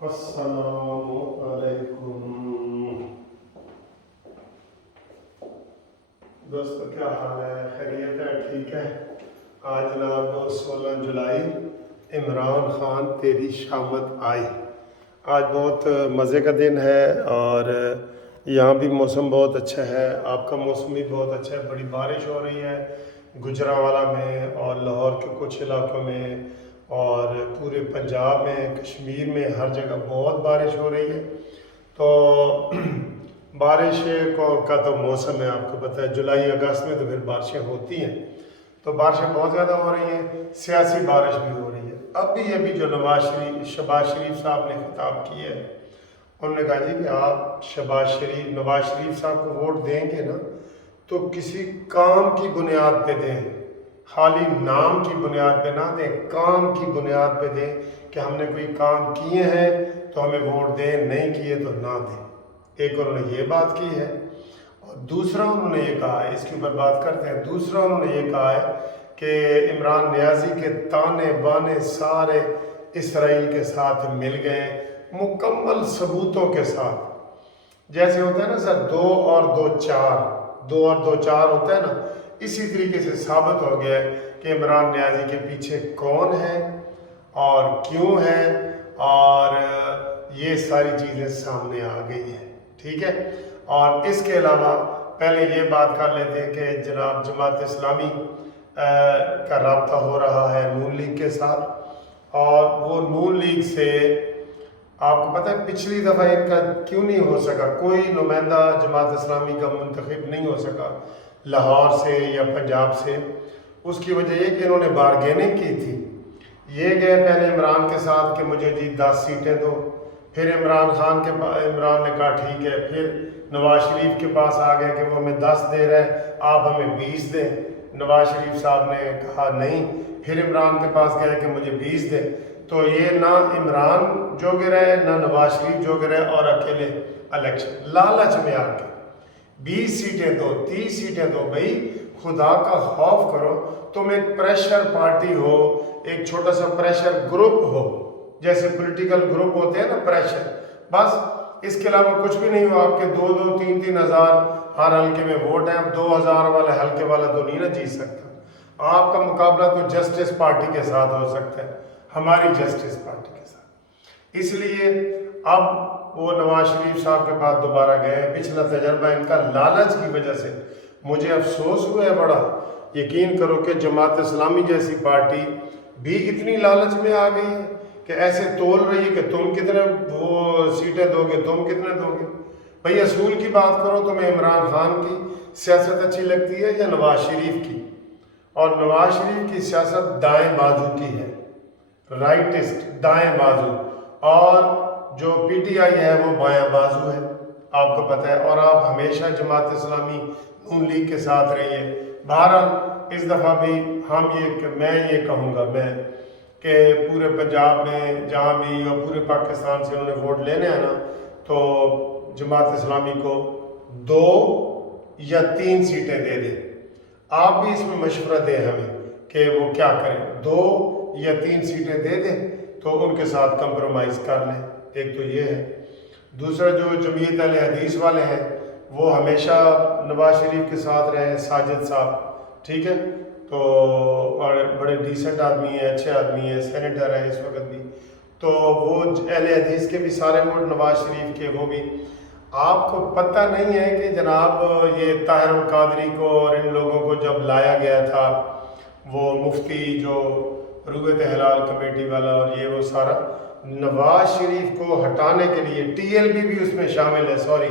السلام علیکم دوستو، کیا حال ہے؟ خیریت ہے؟ ٹھیک ہے؟ آج جناب 16 جولائی، عمران خان تیری شامت آئی۔ آج بہت مزے کا دن ہے اور یہاں بھی موسم بہت اچھا ہے، آپ کا موسم بھی بہت اچھا ہے۔ بڑی بارش ہو رہی ہے گجرانوالہ میں اور لاہور کے کچھ علاقوں میں اور پورے پنجاب میں، کشمیر میں، ہر جگہ بہت بارش ہو رہی ہے۔ تو بارش کا تو موسم ہے، آپ کو پتہ ہے جولائی اگست میں تو پھر بارشیں ہوتی ہیں، تو بارشیں بہت زیادہ ہو رہی ہیں، سیاسی بارش بھی ہو رہی ہے۔ ابھی جو شہباز شریف صاحب نے خطاب کیا ہے، انہوں نے کہا جی کہ آپ نواز شریف صاحب کو ووٹ دیں گے نا تو کسی کام کی بنیاد پہ دیں، خالی نام کی بنیاد پہ نہ دیں، کام کی بنیاد پہ دیں کہ ہم نے کوئی کام کیے ہیں تو ہمیں ووٹ دیں، نہیں کیے تو نہ دیں۔ ایک انہوں نے یہ بات کی ہے، اور دوسرا انہوں نے یہ کہا ہے، اس کے اوپر بات کرتے ہیں۔ دوسرا انہوں نے یہ کہا ہے کہ عمران نیازی کے تانے بانے سارے اسرائیل کے ساتھ مل گئے مکمل ثبوتوں کے ساتھ۔ جیسے ہوتا ہے نا سر، دو اور دو چار ہوتا ہے نا، اسی طریقے سے ثابت ہو گیا ہے کہ عمران نیازی کے پیچھے کون ہے اور کیوں ہے، اور یہ ساری چیزیں سامنے آ گئی ہیں، ٹھیک ہے۔ اور اس کے علاوہ پہلے یہ بات کر لیتے ہیں کہ جناب جماعت اسلامی کا رابطہ ہو رہا ہے نون لیگ کے ساتھ، اور وہ نون لیگ سے آپ کو پتہ ہے پچھلی دفعہ ان کا کیوں نہیں ہو سکا، کوئی نمائندہ جماعت اسلامی کا منتخب نہیں ہو سکا لاہور سے یا پنجاب سے۔ اس کی وجہ یہ کہ انہوں نے بارگیننگ کی تھی، یہ گئے پہلے عمران کے ساتھ کہ مجھے جی 10 سیٹیں دو، پھر عمران نے کہا ٹھیک ہے، پھر نواز شریف کے پاس آ گئے کہ وہ ہمیں 10 دے رہے ہیں، آپ ہمیں 20 دیں۔ نواز شریف صاحب نے کہا نہیں، پھر عمران کے پاس گئے کہ مجھے 20 دیں۔ تو یہ نہ عمران جو گرے نہ نواز شریف جو گرے، اور اکیلے الیکشن لالچ میں آ کے 20 سیٹیں دو، 30 سیٹیں دو۔ بھائی خدا کا خوف کرو، تم ایک پریشر پارٹی ہو، ایک چھوٹا سا پریشر گروپ ہو، جیسے پولیٹیکل گروپ ہوتے ہیں نا، پریشر، بس اس کے علاوہ کچھ بھی نہیں ہو۔ آپ کے 2 3 ہزار ہر حلقے میں ووٹ ہیں، اب 2000 والے حلقے والا تو نہیں نا جیت سکتا۔ آپ کا مقابلہ تو جسٹس پارٹی کے ساتھ ہو سکتا ہے، ہماری جسٹس پارٹی کے ساتھ۔ اس لیے اب وہ نواز شریف صاحب کے بعد دوبارہ گئے، پچھلا تجربہ ان کا لالچ کی وجہ سے مجھے افسوس ہوا ہے بڑا۔ یقین کرو کہ جماعت اسلامی جیسی پارٹی بھی اتنی لالچ میں آ گئی ہے کہ ایسے تول رہی ہے کہ تم کتنے وہ سیٹیں دو گے، تم کتنے دو گے۔ بھئی اصول کی بات کرو، تمہیں عمران خان کی سیاست اچھی لگتی ہے یا نواز شریف کی؟ اور نواز شریف کی سیاست دائیں بازو کی ہے، رائٹسٹ، دائیں بازو، اور جو پی ٹی آئی ہے وہ بایاں بازو ہے، آپ کو پتہ ہے۔ اور آپ ہمیشہ جماعت اسلامی نون لیگ کے ساتھ رہیے۔ بہرحال اس دفعہ بھی میں یہ کہوں گا کہ پورے پنجاب میں جہاں بھی اور پورے پاکستان سے انہوں نے ووٹ لینے ہیں نا، تو جماعت اسلامی کو 2 یا 3 سیٹیں دے دیں۔ آپ بھی اس میں مشورہ دیں ہمیں کہ وہ کیا کریں، 2 یا 3 سیٹیں دے دیں تو ان کے ساتھ کمپرومائز کر لیں۔ ایک تو یہ ہے۔ دوسرا جو جمعیت اہل حدیث والے ہیں وہ ہمیشہ نواز شریف کے ساتھ رہے ہیں، ساجد صاحب، ٹھیک ہے، تو اور بڑے ڈیسنٹ آدمی ہیں، اچھے آدمی ہیں، سینیٹر ہیں اس وقت بھی، تو وہ اہل حدیث کے بھی سارے ووٹ نواز شریف کے وہ بھی۔ آپ کو پتہ نہیں ہے کہ جناب یہ طاہر القادری کو اور ان لوگوں کو جب لایا گیا تھا، وہ مفتی جو رویت ہلال کمیٹی والا اور یہ وہ سارا، نواز شریف کو ہٹانے کے لیے ٹی ایل بی بھی اس میں شامل ہے، سوری